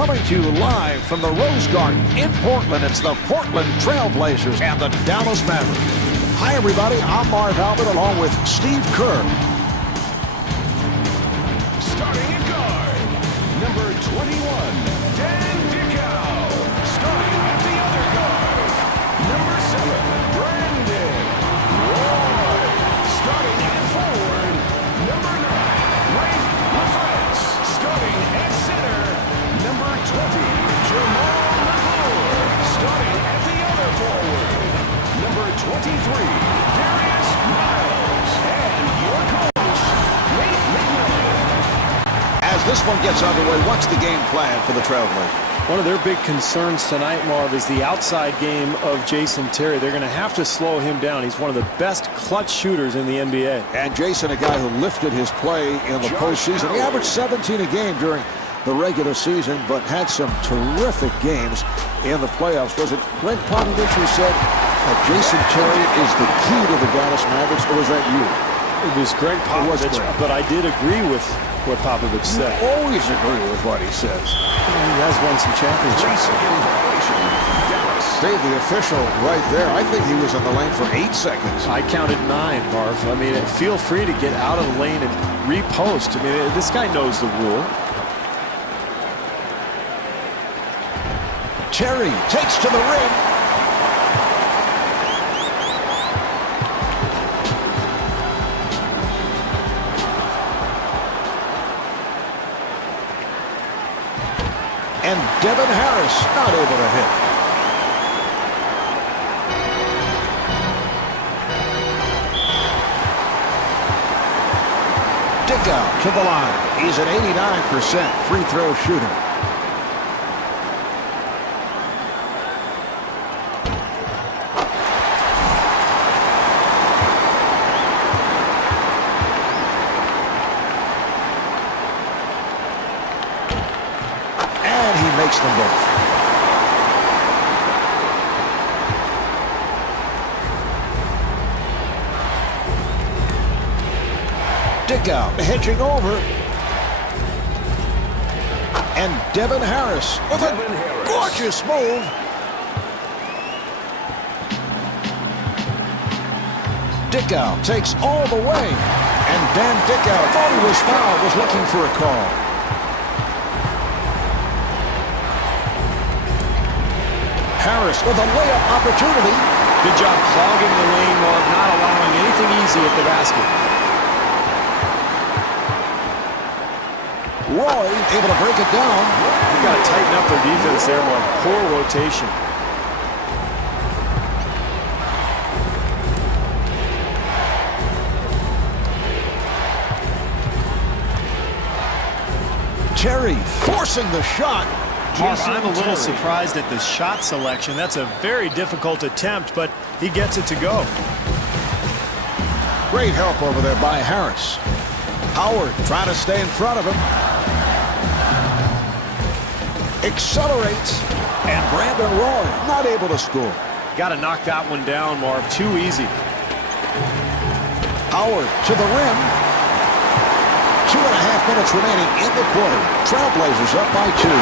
coming to you live from the Rose Garden in Portland. It's the Portland Trail Blazers and the Dallas Mavericks. Hi, everybody. I'm Marv Albert along with Steve Kerr. Starting at guard, number 21, Dan Dickow. Starting at the other guard, number 7, Brandon Roy. Starting at forward, number 9, Rafe LaFrance. Starting at center, number 20, Jamal McClure. Starting at the other forward, number 23, Darius Miles. And your coach, Nate McMillan. As this one gets underway, what's the game plan for the Trailblazers? One of their big concerns tonight, Marv, is the outside game of Jason Terry. They're going to have to slow him down. He's one of the best clutch shooters in the NBA. And Jason, a guy who lifted his play in the postseason. He averaged 17 a game during the regular season, but had some terrific games in the playoffs. Was it Greg Popovich who said that Jason Terry is the key to the Dallas Mavericks, or was that you? It was Greg Popovich, but I did agree with what Popovich said. You always agree with what he says. He has won some championships. Dave, the official right there, I think he was in the lane for 8 seconds. I counted 9, Marv. I mean, feel free to get out of the lane and repost. I mean, this guy knows the rule. Terry takes to the rim. And Devin Harris not able to hit. Dickow to the line. He's an 89% free throw shooter. Makes them both. Dickow hedging over. And Devin Harris with a gorgeous move. Dickow takes all the way. And Dan Dickow thought he was fouled, was looking for a call. Harris with a layup opportunity. Good job clogging the lane, Marv, not allowing anything easy at the basket. Roy able to break it down. You've got to tighten up their defense there, Marv. Poor rotation. Terry forcing the shot. I'm a little surprised at the shot selection. That's a very difficult attempt, but he gets it to go. Great help over there by Harris. Howard trying to stay in front of him. Accelerates. And Brandon Roy not able to score. Got to knock that one down, Marv. Too easy. Howard to the rim. 2.5 minutes remaining in the quarter. Trailblazers up by 2.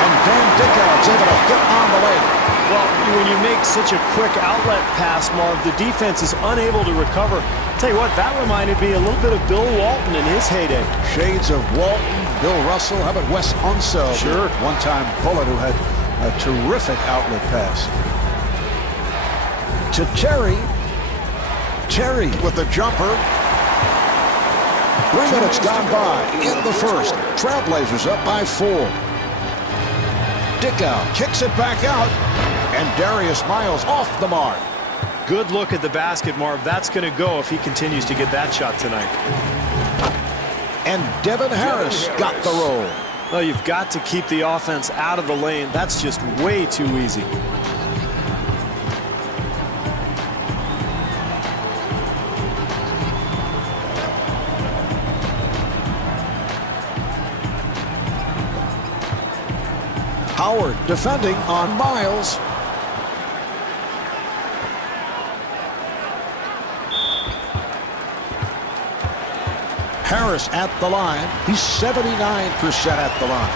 And Dan Dickow is able to get on the lane. Well, when you make such a quick outlet pass, Marv, the defense is unable to recover. Tell you what, that reminded me a little bit of Bill Walton in his heyday. Shades of Walton, Bill Russell. How about Wes Unseld? Sure. One-time Bullet who had a terrific outlet pass. To Terry. Terry with the jumper. 3 minutes gone by in the first. Trailblazers up by 4. Dickow kicks it back out, and Darius Miles off the mark. Good look at the basket, Marv. That's going to go if he continues to get that shot tonight. And Devin Harris got the roll. Well, you've got to keep the offense out of the lane. That's just way too easy. Howard defending on Miles. Harris at the line. He's 79% at the line.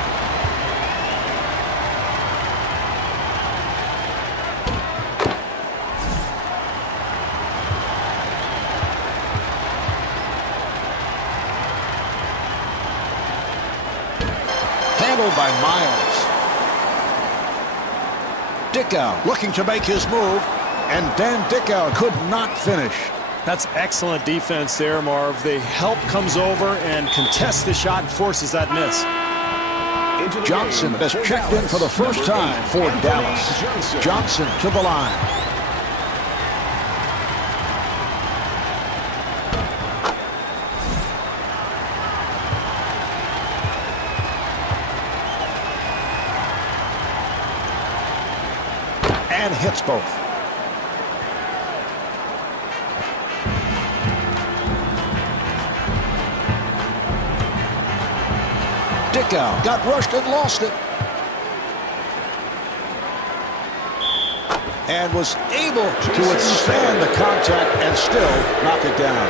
dribbled by Miles. Dickow looking to make his move, and Dan Dickow could not finish. That's excellent defense there, Marv. The help comes over and contests the shot and forces that miss. Johnson has checked in for the first time for Dallas. Johnson to the line. And hits both. Dickow got rushed and lost it. And was able to withstand the contact and still knock it down.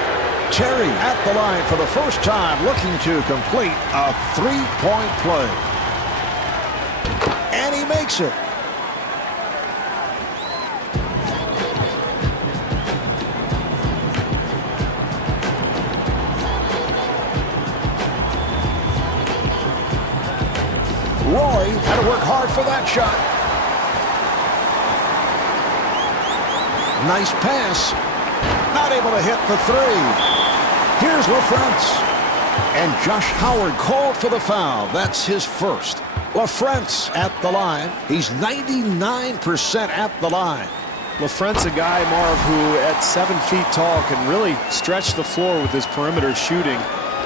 Terry at the line for the first time, looking to complete a three-point play. And he makes it. Roy had to work hard for that shot. Nice pass. Not able to hit the three. Here's LaFrance. And Josh Howard called for the foul. That's his first. LaFrance at the line. He's 99% at the line. LaFrance, a guy, Marv, who at 7 feet tall can really stretch the floor with his perimeter shooting.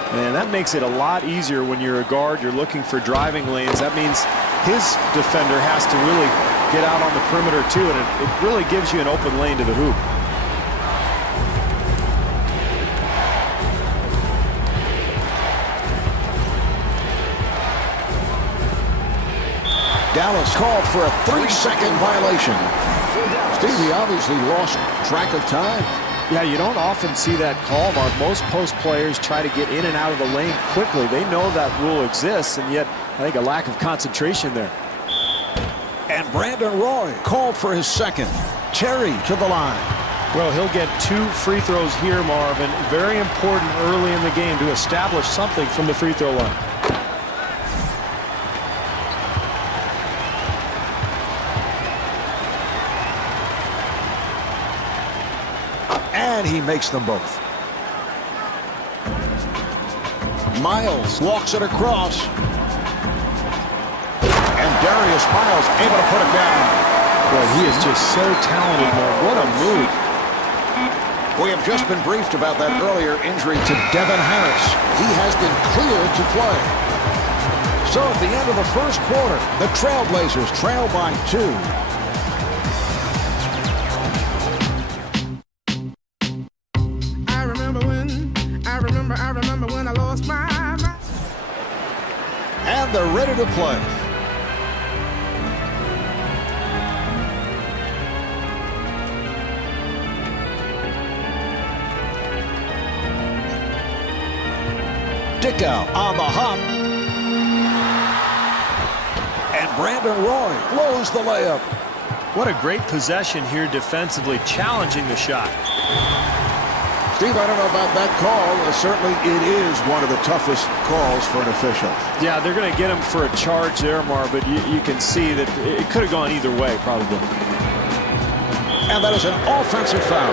And that makes it a lot easier when you're a guard, you're looking for driving lanes. That means his defender has to really get out on the perimeter too, and it really gives you an open lane to the hoop. Dallas called for a 3-second violation. Steve, he obviously lost track of time. Yeah, you don't often see that call, Mark. Most post players try to get in and out of the lane quickly. They know that rule exists, and yet I think a lack of concentration there. And Brandon Roy called for his second. Terry to the line. Well, he'll get 2 free throws here, Marvin. Very important early in the game to establish something from the free throw line. And he makes them both. Miles walks it across. And Darius Miles able to put it down. Boy, he is just so talented, Mark. What a move. We have just been briefed about that earlier injury to Devin Harris. He has been cleared to play. So at the end of the first quarter, the Trailblazers trail by 2. I remember when I lost my mind. And they're ready to play. Dickow on the hop. And Brandon Roy blows the layup. What a great possession here defensively, challenging the shot. Steve, I don't know about that call. Certainly it is one of the toughest calls for an official. Yeah, they're going to get him for a charge there, Marv, but you can see that it could have gone either way, probably. And that is an offensive foul.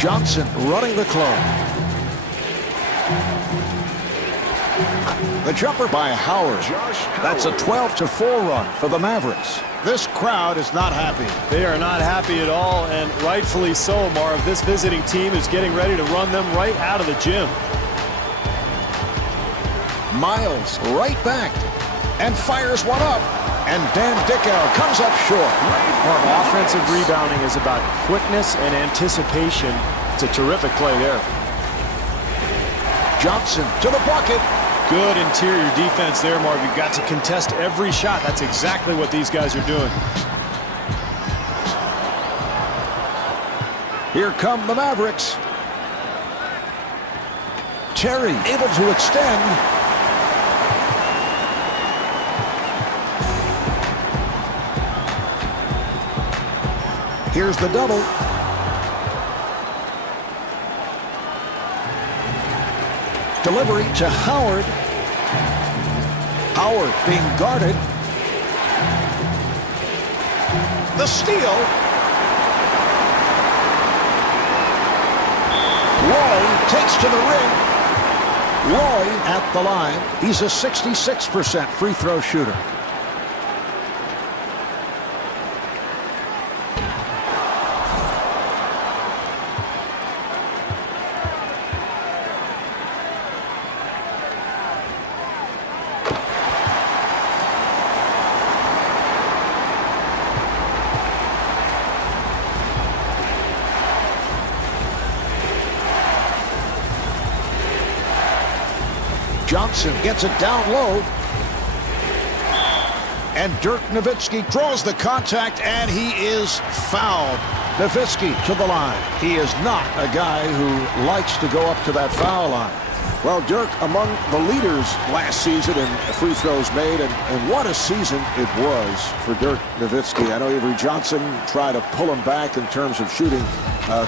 Johnson running the clock. The jumper by Howard. That's a 12-4 run for the Mavericks. This crowd is not happy. They are not happy at all, and rightfully so, Marv. This visiting team is getting ready to run them right out of the gym. Miles right back and fires one up. And Dan Dickow comes up short. Marv, offensive rebounding is about quickness and anticipation. It's a terrific play there. Johnson to the bucket. Good interior defense there, Marv. You've got to contest every shot. That's exactly what these guys are doing. Here come the Mavericks. Terry able to extend. Here's the double. Delivery to Howard. Howard being guarded. The steal. Roy takes to the ring. Roy at the line. He's a 66% free throw shooter. Johnson gets it down low. And Dirk Nowitzki draws the contact, and he is fouled. Nowitzki to the line. He is not a guy who likes to go up to that foul line. Well, Dirk among the leaders last season in free throws made, and what a season it was for Dirk Nowitzki. I know Avery Johnson tried to pull him back in terms of shooting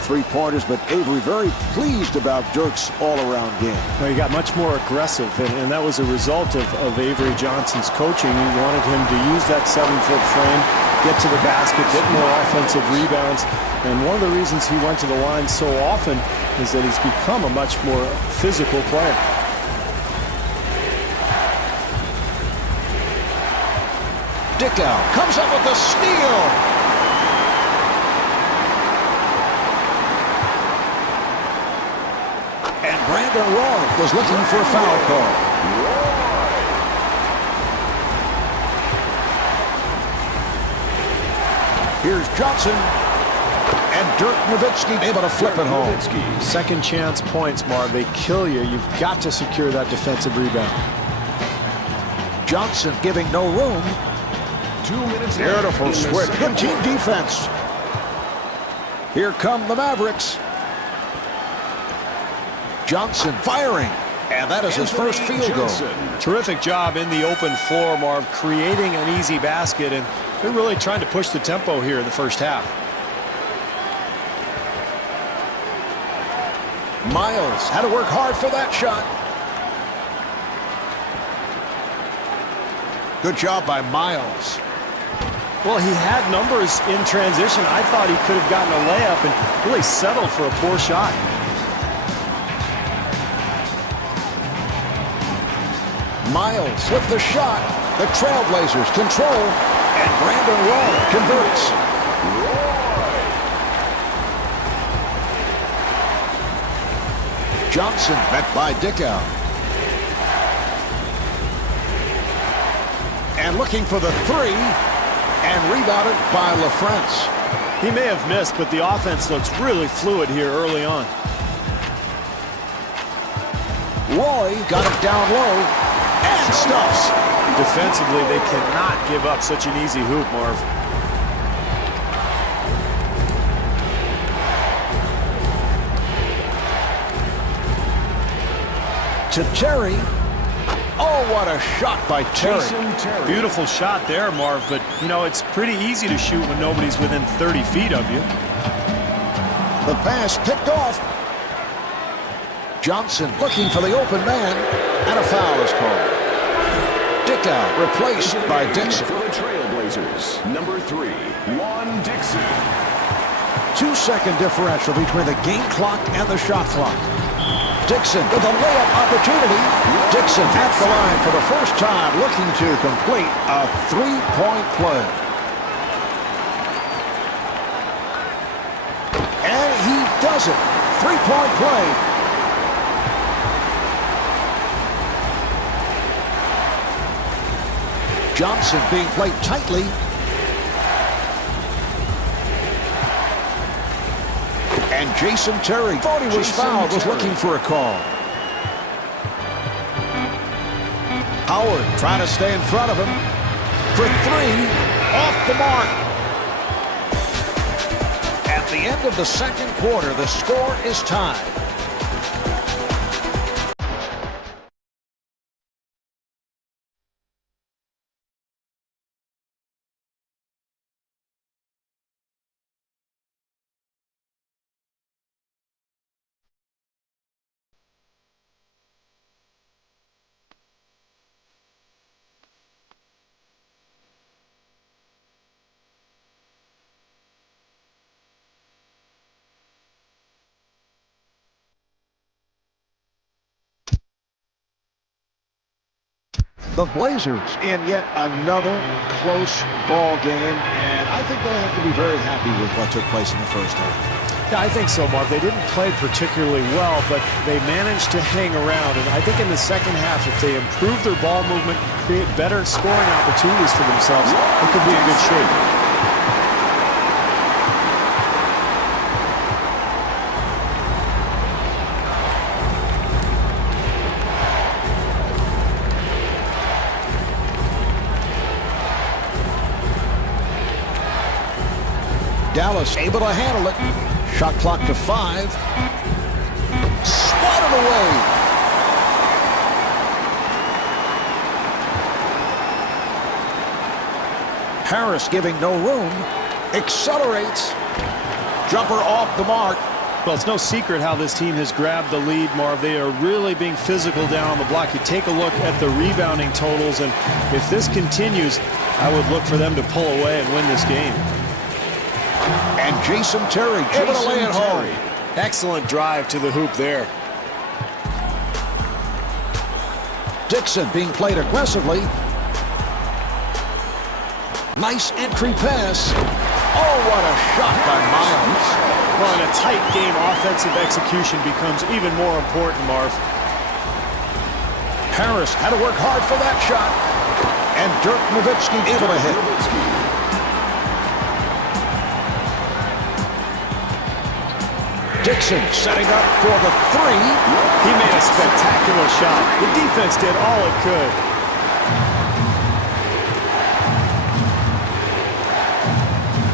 three-pointers, but Avery very pleased about Dirk's all-around game. Well, he got much more aggressive, and that was a result of Avery Johnson's coaching. He wanted him to use that 7-foot frame, get to the basket, get more offensive rebounds, and one of the reasons he went to the line so often is that he's become a much more physical player. Dickow comes up with the steal. And Brandon Roy was looking for a foul call. Here's Johnson. And Dirk Nowitzki able to flip it home. Second chance points, Marv. They kill you. You've got to secure that defensive rebound. Johnson giving no room. 2 minutes. Beautiful switch. Good team defense. Here come the Mavericks. Johnson firing. And that is his first field goal. Terrific job in the open floor, Marv, creating an easy basket. And they're really trying to push the tempo here in the first half. Miles had to work hard for that shot. Good job by Miles. Well, he had numbers in transition. I thought he could have gotten a layup and really settled for a poor shot. Miles with the shot. The Trailblazers control. And Brandon Roy converts. Johnson met by Dickow. And looking for the three. And rebounded by LaFrance. He may have missed, but the offense looks really fluid here early on. Roy got it down low. And stuffs. Defensively, they cannot give up such an easy hoop, Marv. To Terry. Oh, what a shot by Terry. Beautiful shot there, Marv, but, you know, it's pretty easy to shoot when nobody's within 30 feet of you. The pass picked off. Johnson looking for the open man, and a foul is called. Dickow replaced by Dixon. For the Trailblazers, number 3, Juan Dixon. 2-second differential between the game clock and the shot clock. Dixon with a layup opportunity. Dixon at the line for the first time, looking to complete a three-point play. And he does it. Three-point play. Johnson being played tightly. And Jason Terry thought he was fouled, was looking for a call. Howard trying to stay in front of him. For three, off the mark. At the end of the second quarter, the score is tied. The Blazers in yet another close ball game, and I think they'll have to be very happy with what took place in the first half. Yeah, I think so, Marv. They didn't play particularly well, but they managed to hang around. And I think in the second half, if they improve their ball movement, create better scoring opportunities for themselves, they could be in good shape. Dallas able to handle it. Shot clock to 5. Swatted away. Harris giving no room. Accelerates. Jumper off the mark. Well, it's no secret how this team has grabbed the lead, Marv. They are really being physical down on the block. You take a look at the rebounding totals, and if this continues, I would look for them to pull away and win this game. And Jason Terry able to lay it home. Excellent drive to the hoop there. Dixon being played aggressively. Nice entry pass. Oh, what a shot by Miles. Well, in a tight game, offensive execution becomes even more important, Marv. Harris had to work hard for that shot. And Dirk Nowitzki able to hit. Dixon setting up for the 3. He made a spectacular shot. The defense did all it could.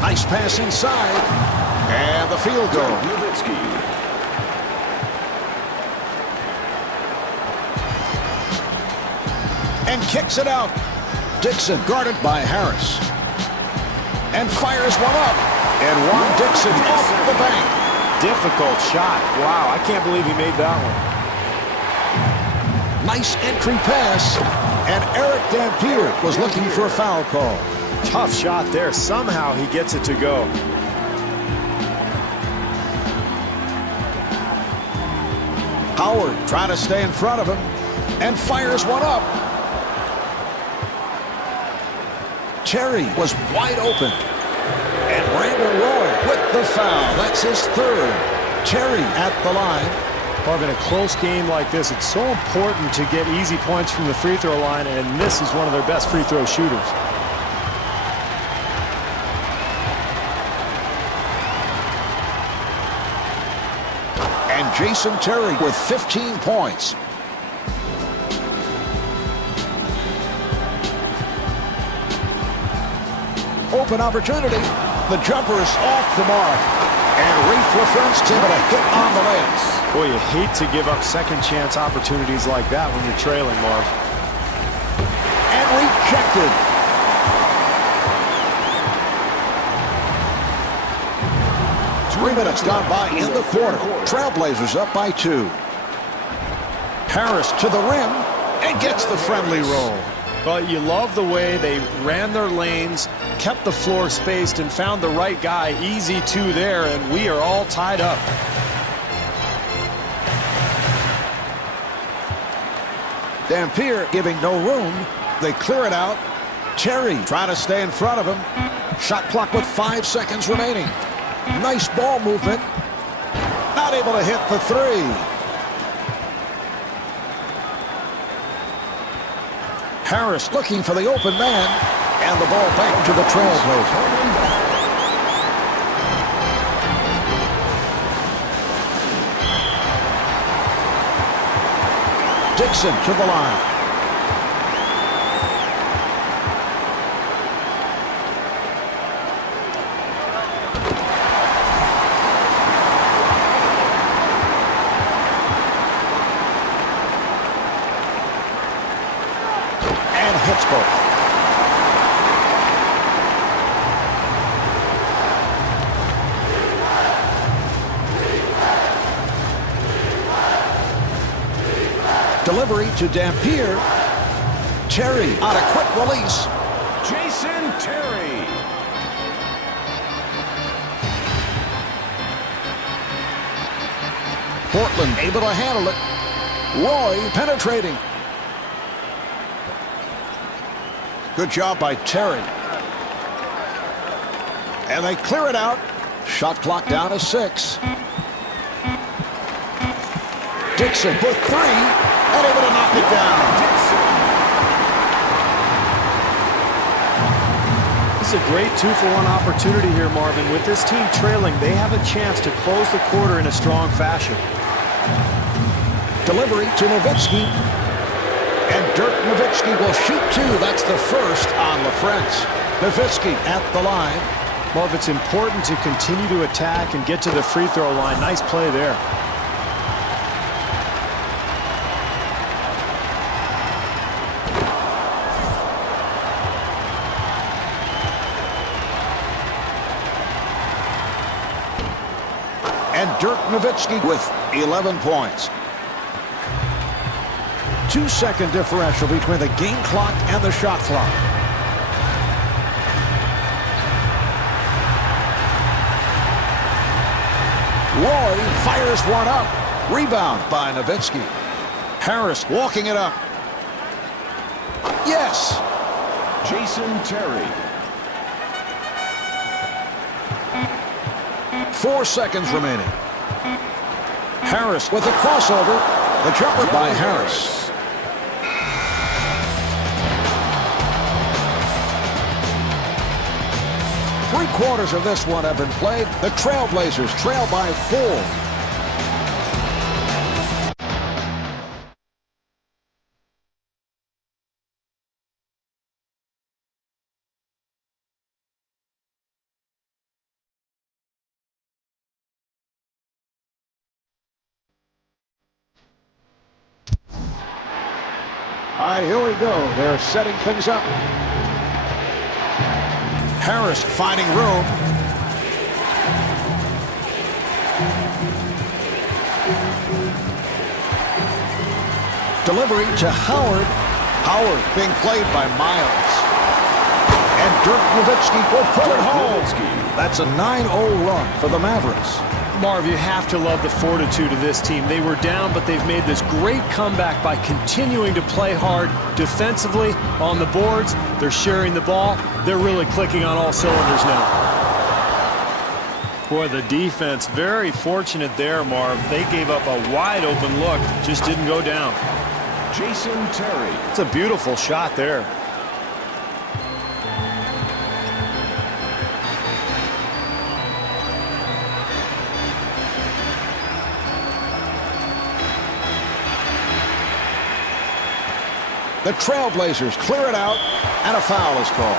Nice pass inside. And the field goal. And kicks it out. Dixon guarded by Harris. And fires one up. And Juan Dixon off the bank. Difficult shot. Wow, I can't believe he made that one. Nice entry pass. And Eric Dampier was looking for a foul call. Tough shot there. Somehow he gets it to go. Howard trying to stay in front of him. And fires one up. Terry was wide open. And Brandon Roy with the foul. That's his 3rd. Terry at the line. Marv, in a close game like this, it's so important to get easy points from the free throw line, and this is one of their best free throw shooters. And Jason Terry with 15 points. Open opportunity. The jumper is off the mark. And Reef LaFrence's able to hit on the legs. Boy, you hate to give up second chance opportunities like that when you're trailing, Marv. And rejected. Three minutes gone by in the quarter. Trailblazers up by 2. Harris to the rim and gets the friendly roll. Well, you love the way they ran their lanes, kept the floor spaced, and found the right guy. Easy 2 there, and we are all tied up. Dampier giving no room. They clear it out. Terry trying to stay in front of him. Shot clock with 5 seconds remaining. Nice ball movement. Not able to hit the 3. Harris looking for the open man, and the ball back to the Trailblazers. Dixon to the line. Hits both. Delivery to Dampier. Terry on a quick release. Jason Terry. Portland able to handle it. Roy penetrating. Good job by Terry. And they clear it out. Shot clock down to 6. Dixon for 3, and able to knock it down. This is a great 2-for-1 opportunity here, Marvin. With this team trailing, they have a chance to close the quarter in a strong fashion. Delivery to Nowitzki. And Dirk Nowitzki will shoot 2. That's the first on LaFrentz. Nowitzki at the line. Marv, it's important to continue to attack and get to the free throw line. Nice play there. And Dirk Nowitzki with 11 points. 2-second differential between the game clock and the shot clock. Roy fires one up. Rebound by Nowitzki. Harris walking it up. Yes. Jason Terry. 4 seconds remaining. Harris with the crossover. The jumper by Harris. Three-quarters of this one have been played. The Trailblazers trail by 4. All right, here we go. They're setting things up. Harris finding room. Delivery to Howard. Howard being played by Miles. And Dirk Nowitzki will put it home. That's a 9-0 run for the Mavericks. Marv, you have to love the fortitude of this team. They were down, but they've made this great comeback by continuing to play hard defensively on the boards. They're sharing the ball. They're really clicking on all cylinders now. Boy, the defense, very fortunate there, Marv. They gave up a wide-open look, just didn't go down. Jason Terry. It's a beautiful shot there. The Trailblazers clear it out, and a foul is called.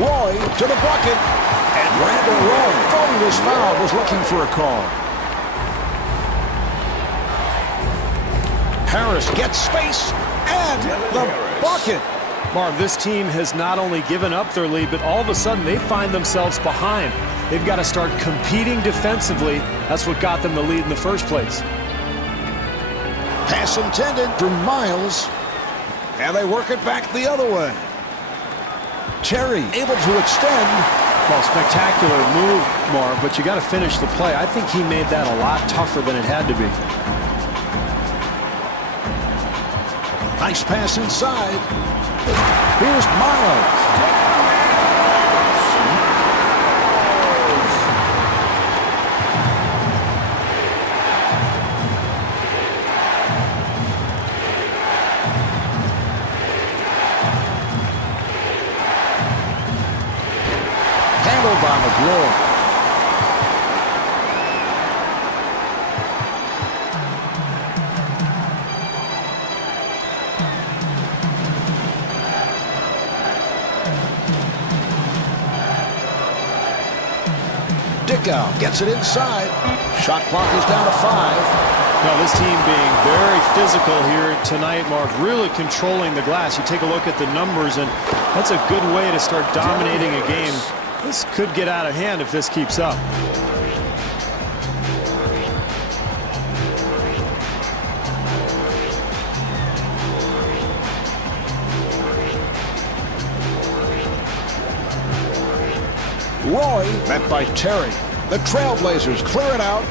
Roy to the bucket, and Randall Roy thought he was fouled, was looking for a call. Harris gets space, and the bucket. Marv, this team has not only given up their lead, but all of a sudden they find themselves behind. They've got to start competing defensively. That's what got them the lead in the first place. Pass intended for Miles, and they work it back the other way. Terry able to extend. Well, spectacular move, Marv, but you got to finish the play. I think he made that a lot tougher than it had to be. Nice pass inside. Here's Miles. Handled by McLaurin. Dickow gets it inside. Shot clock is down to 5. Now, this team being very physical here tonight, Marv, really controlling the glass. You take a look at the numbers, and that's a good way to start dominating a game. This could get out of hand if this keeps up. Roy met by Terry. The Trailblazers clear it out.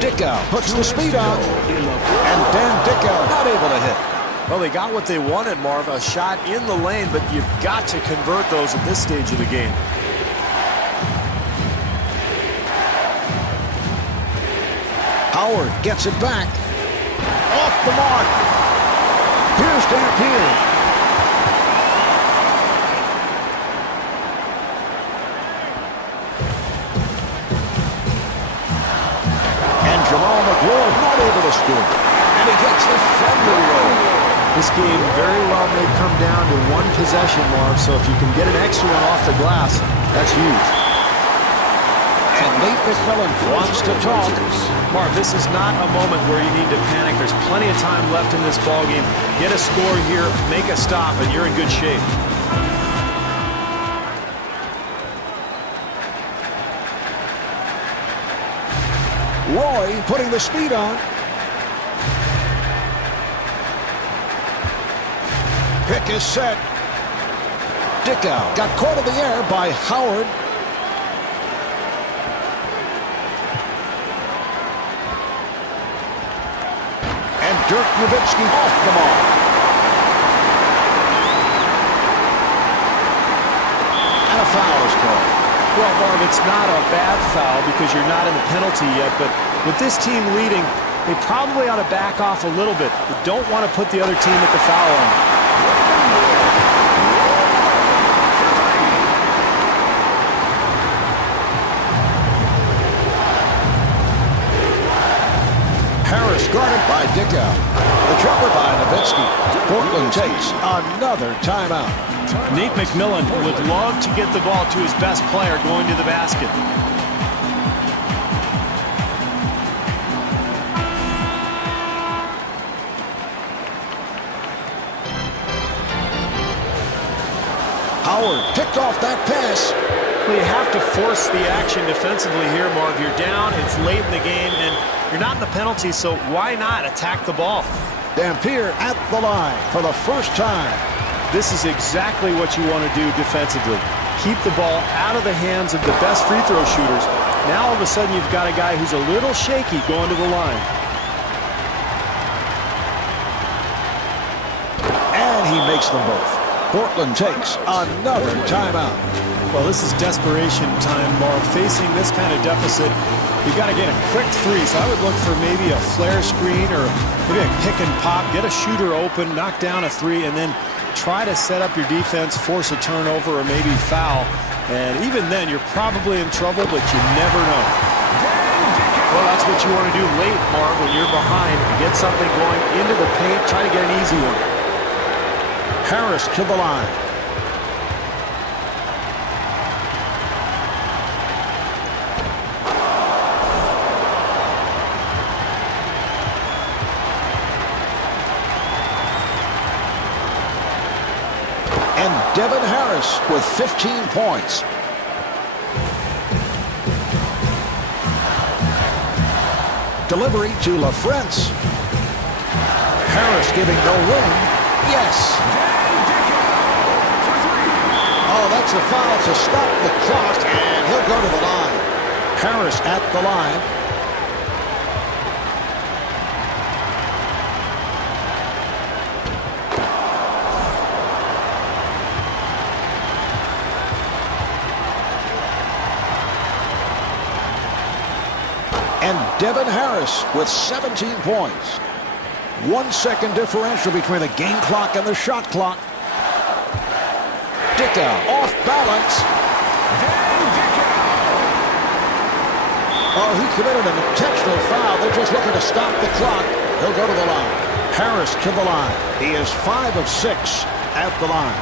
Dickow puts the speed on, and Dan Dickow not able to hit. Well, they got what they wanted, Marv, a shot in the lane, but you've got to convert those at this stage of the game. Howard gets it back. Off the mark. Here's Dampier. And Jamal McGlory not able to score. And he gets the friendly roll. This game very well may come down to one possession, Marv, so if you can get an extra one off the glass, that's huge. And Nate McMillan wants to talk. Marv, this is not a moment where you need to panic. There's plenty of time left in this ballgame. Get a score here, make a stop, and you're in good shape. Roy putting the speed on. Pick is set. Dickow got caught in the air by Howard. And Dirk Nowitzki off the mark. And a foul is called. Well, Marv, it's not a bad foul because you're not in the penalty yet, but with this team leading, they probably ought to back off a little bit. They don't want to put the other team at the foul line. Harris guarded by Dickow. The jumper by Nowitzki. Portland takes another timeout. Nate McMillan would love to get the ball to his best player going to the basket. Howard picked off that pass. Well, you have to force the action defensively here, Marv. You're down, it's late in the game, and you're not in the penalty, so why not attack the ball? Dampier at the line for the first time. This is exactly what you want to do defensively. Keep the ball out of the hands of the best free throw shooters. Now all of a sudden you've got a guy who's a little shaky going to the line. And he makes them both. Portland takes another timeout. Well, this is desperation time, Marv. Facing this kind of deficit, you've got to get a quick three. So I would look for maybe a flare screen or maybe a pick and pop, get a shooter open, knock down a three, and then try to set up your defense, force a turnover or maybe foul. And even then, you're probably in trouble, but you never know. Well, that's what you want to do late, Marv, when you're behind. Get something going into the paint, try to get an easy one. Harris to the line. And Devin Harris with 15 points. Delivery to LaFrance. Harris giving no room. Yes. Oh, that's a foul to stop the clock, and he'll go to the line. Harris at the line. And Devin Harris with 17 points. 1 second differential between the game clock and the shot clock. Dickow off balance. Oh, he committed an intentional foul. They're just looking to stop the clock. He'll go to the line. Harris to the line. He is 5 of 6 at the line.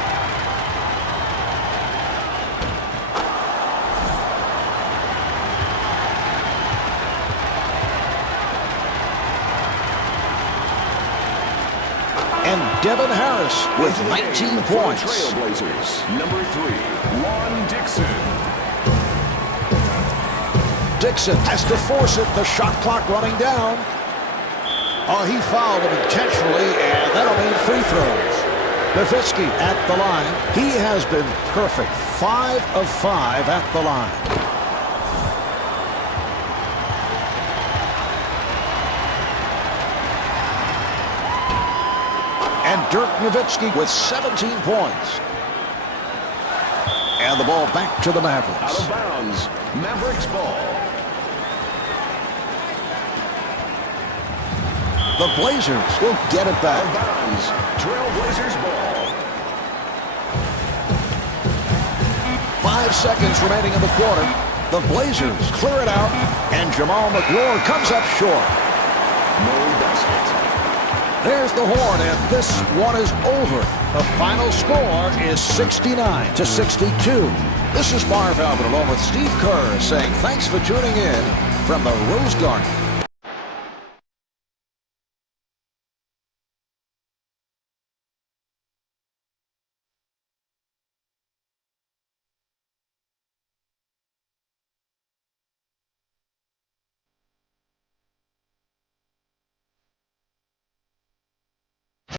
And Devin Harris with 19 points. Trailblazers, number 3, Juan Dixon. Dixon has to force it. The shot clock running down. Oh, he fouled him intentionally, and that'll mean free throws. Nowitzki at the line. He has been perfect. 5 of 5 at the line. Dirk Nowitzki with 17 points. And the ball back to the Mavericks. Out of bounds. Mavericks ball. The Blazers will get it back. Out of bounds. Trailblazers ball. 5 seconds remaining in the quarter. The Blazers clear it out, and Jamal McGraw comes up short. No basket. There's the horn, and this one is over. The final score is 69-62. This is Marv Albert along with Steve Kerr saying thanks for tuning in from the Rose Garden.